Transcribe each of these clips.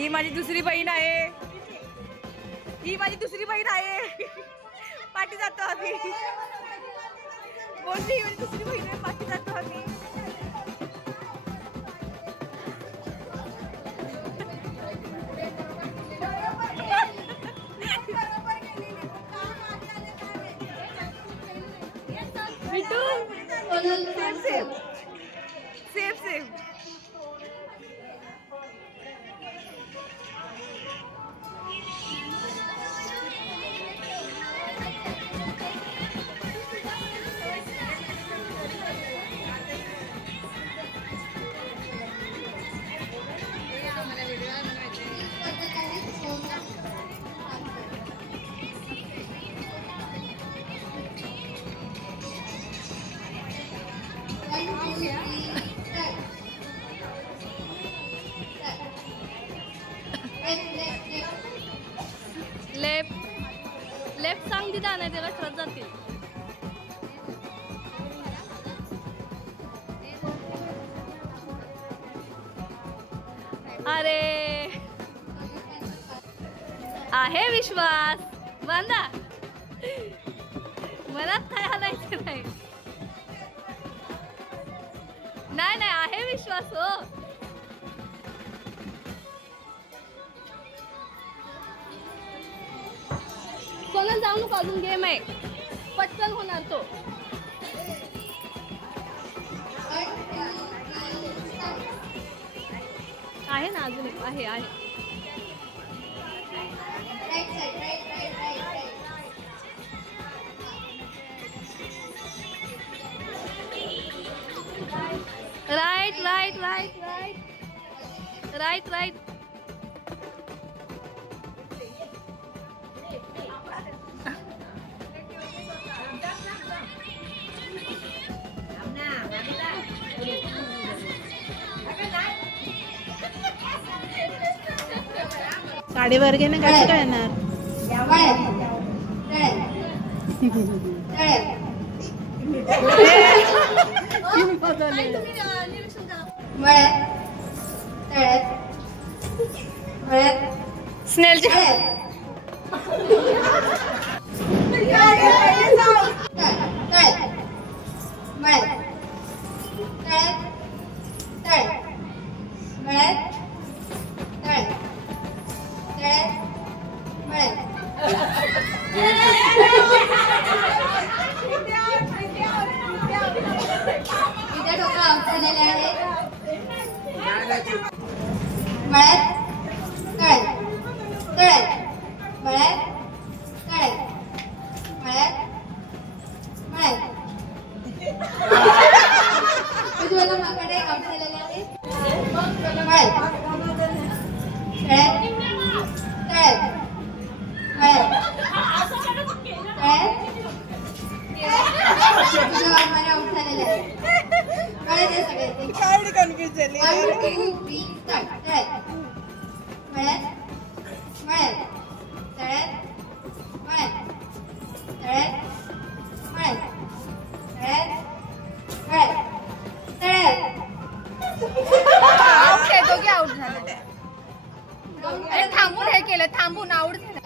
ही माझी दुसरी बहीण आहे. ही माझी दुसरी बहीण आहे. पाठी जातो आम्ही. बोलली ही माझी दुसरी बहीण आहे, पाठी जातो आम्ही. Safe safe safe. लेफ्ट सांग दिदा नाही त्याला कळत जातील. अरे आहे विश्वास बांधा. मनात काय हलायचं नाही. नाही नाही आहे विश्वास हो. कोणाला जाऊ नको अजून गेम आहे. पटकन होणार तो. आहे ना अजून एक आहे आहे. Right right right right right right. साडेवर घे ना कसं काय येणार. स्नेलच्या कन्फ्युज झाली. ओके दोघे आउट झाले ते. अरे थांबून हे केलं. थांबून आउट झालं.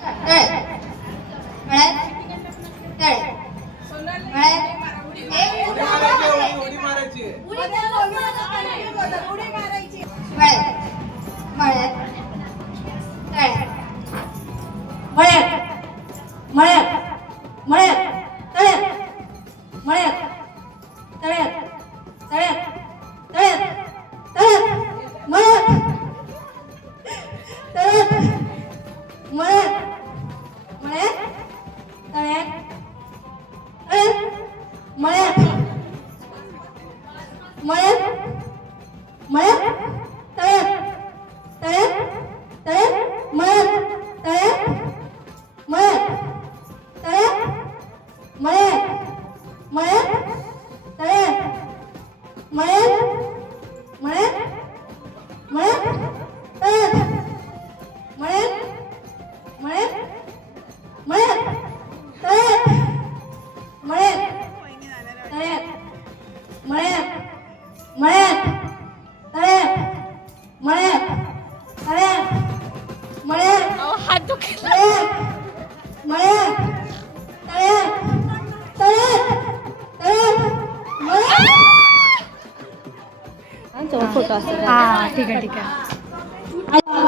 फोटो असतात. हा ठीक आहे ठीक आहे.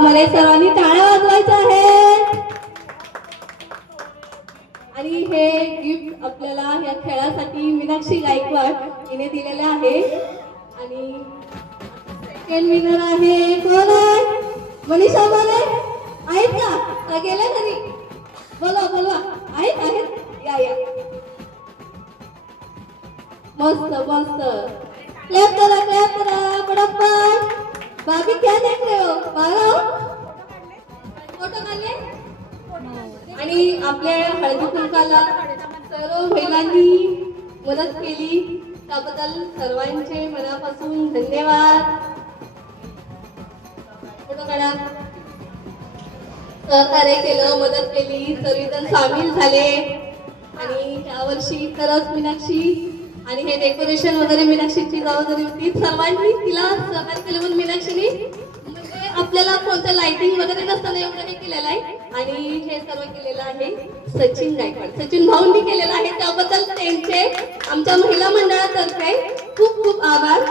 मला सर्वांनी टाळ्या वाजवायच्या आहे. आणि हे गिफ्ट आपल्याला या खेळासाठी मीनाक्षी गायकवाड हिने दिलेले आहे. आणि सेकंड विनर आहे कोण आहे? मनीषा माने आहेत का गेल्या घरी? बोला बोला. आहेत आहेत या या. मस्त मस्त. क्लॅप करा पटापट. भाभी क्या देख रहे हो? बाळा फोटो काढले. आणि आपल्या हळदी कुंकाला सर्व महिलांनी मदत केली त्याबद्दल सर्वांचे मनापासून धन्यवाद. फोटो काढा. सहकार्य केलं, मदत केली, सर्वजण सामील झाले. आणि यावर्षी खरंच मीनाक्षी आणि हे डेकोरेशन वगैरे मीनाक्षीची जबाबदारी होती. सर्वांनी तिला सहकार्य केलं म्हणून मीनाक्षीने म्हणजे आपल्याला कोणतं लाइटिंग वगैरे नसताना एवढं हे केलेलं आहे. आणि हे सर्व केलेलं आहे सचिन गायकवाड, सचिन भाऊंनी केलेलं आहे. त्याबद्दल त्यांचे आमच्या महिला मंडळातर्फे खूप खूप आभार.